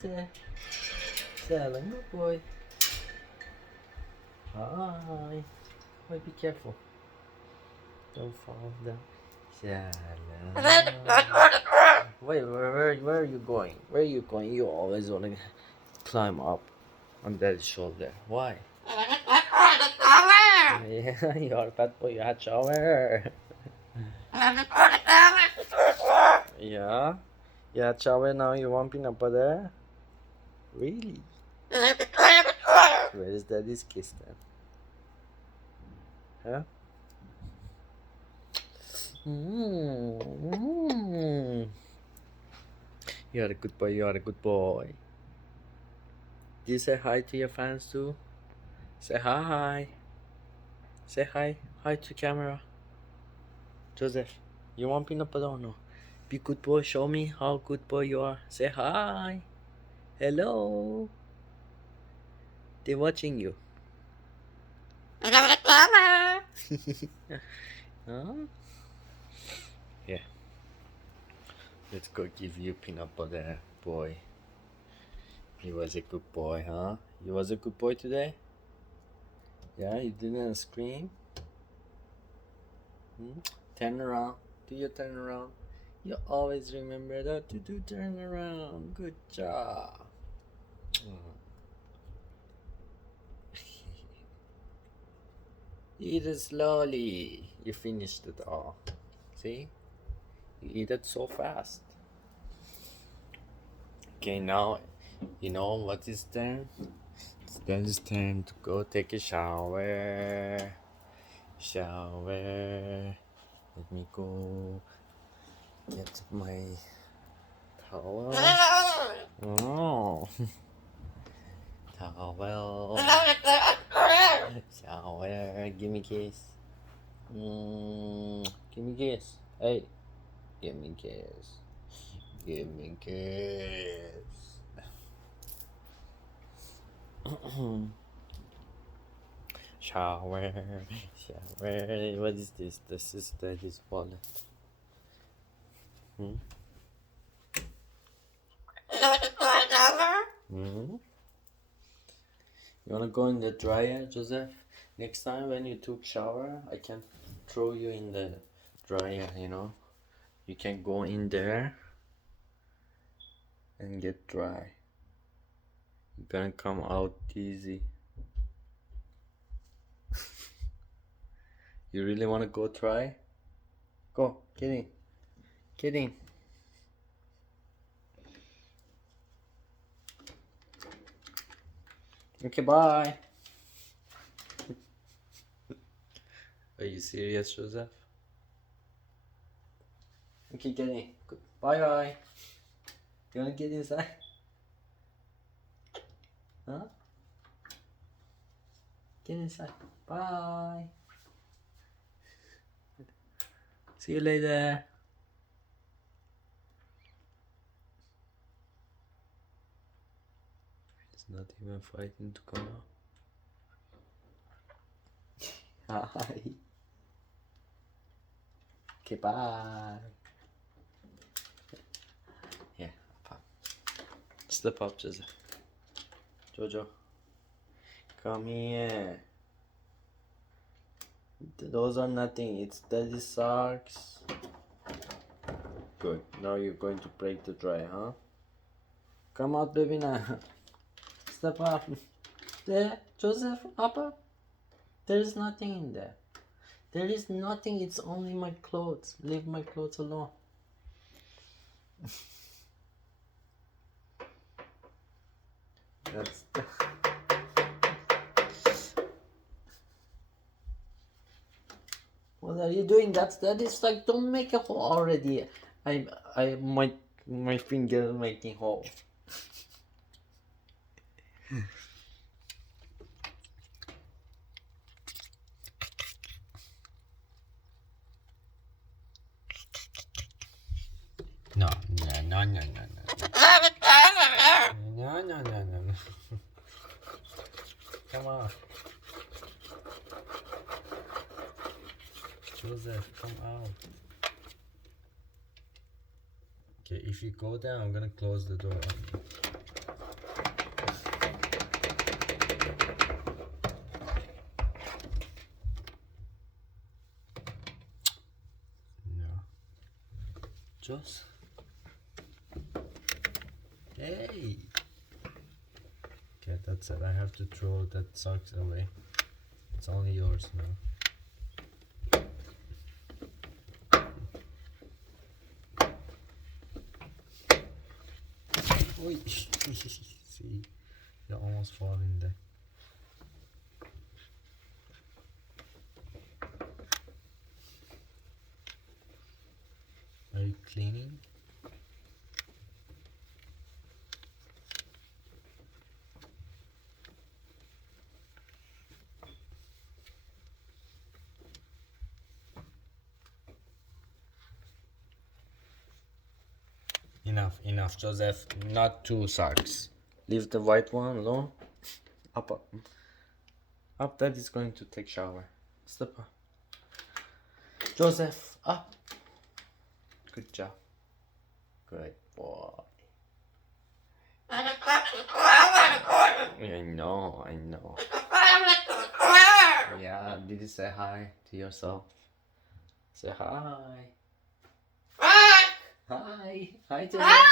Say, hello, good boy. Hi. Boy, be careful. Don't fall down. Shalom. Wait, where are you going? Where are you going? You always want to climb up on daddy's shoulder. Why? Yeah, you're a bad boy. You had shower. Yeah? You had shower, now you want peanut butter? Really? Where is daddy's kiss then? Huh? Mm. You're a good boy, you're a good boy. Do you say hi to your fans too? Say hi. Say hi. Hi to camera. Joseph, you want peanut butter or no? Be good boy, show me how good boy you are. Say hi. Hello. They're watching you. Huh? Yeah. Let's go give you peanut butter, boy. He was a good boy, huh? You was a good boy today? Yeah, you didn't scream? Turn around. Do you turn around? You always remember that to do turn around. Good job. Eat it slowly. You finished it all. See? You eat it so fast. Okay, now you know what is turn? It's Dad's turn to go take a shower. Shower. Let me go get my towel. Oh. Towel. Shower. Give me kiss. Give me kiss. Hey. Give me kiss. Give me kiss. Shower. Shower. What is this? This is Daddy's wallet. Hmm? You wanna go in the dryer, Joseph? Next time when you took shower, I can throw you in the dryer, you know? You can go in there and get dry. You're gonna come out easy. You really wanna go try? Go, get in. Get in. Okay, bye. Are you serious, Joseph? Okay, get in. Good. Bye bye. You wanna get inside? Huh? Get inside. Bye. See you later. It's not even fighting to come out. Hi. Okay, bye. Yeah, up. Step up, Joseph. Jojo. Come here. Those are nothing. It's daddy socks. Good. Now you're going to break the dry, huh? Come out, baby, now. Step up. There, Joseph, up. There is nothing in there. There is nothing. It's only my clothes. Leave my clothes alone. That's the... What are you doing? That is like, don't make a hole already. My finger making hole. No. No. Come on. Joseph, come out. Okay, if you go there, I'm gonna close the door. Joss. Hey! Okay, that's it. I have to throw that socks away. It's only yours now. Oi. See, you almost fall in there. Are you cleaning? Enough, Joseph. Not two socks. Leave the white one alone. Up. Daddy's going to take shower. Step up. Joseph, up. Good job. Good boy. I know. Yeah, did you say hi to yourself? Say hi. Hi. Hi, Joseph. Hi.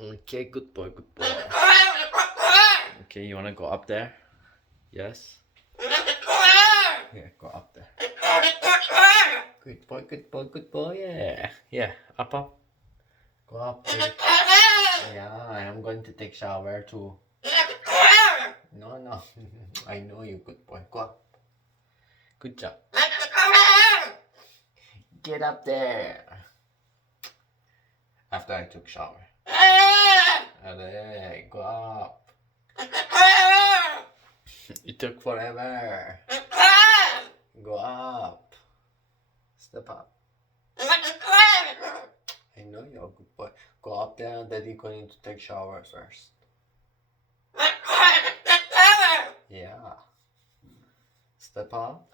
Okay, good boy. Okay, you wanna go up there? Yes? Yeah, go up there. Good boy, yeah. Up. Go up, baby. Yeah, I'm going to take shower too. No. I know you, good boy. Go up. Good job. Get up there. After I took shower. Allez, go up. It took forever. Go up. Step up. I know you're a good boy. Go up there, Daddy going to take shower first. Yeah. Step up.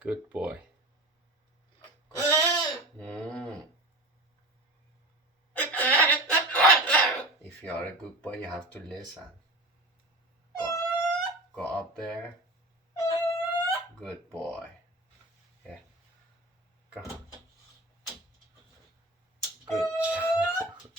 Good boy. If you are a good boy, you have to listen. Go up there. Good boy. Yeah. Go. Good job.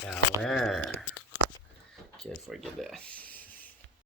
Shower. Can't forget that.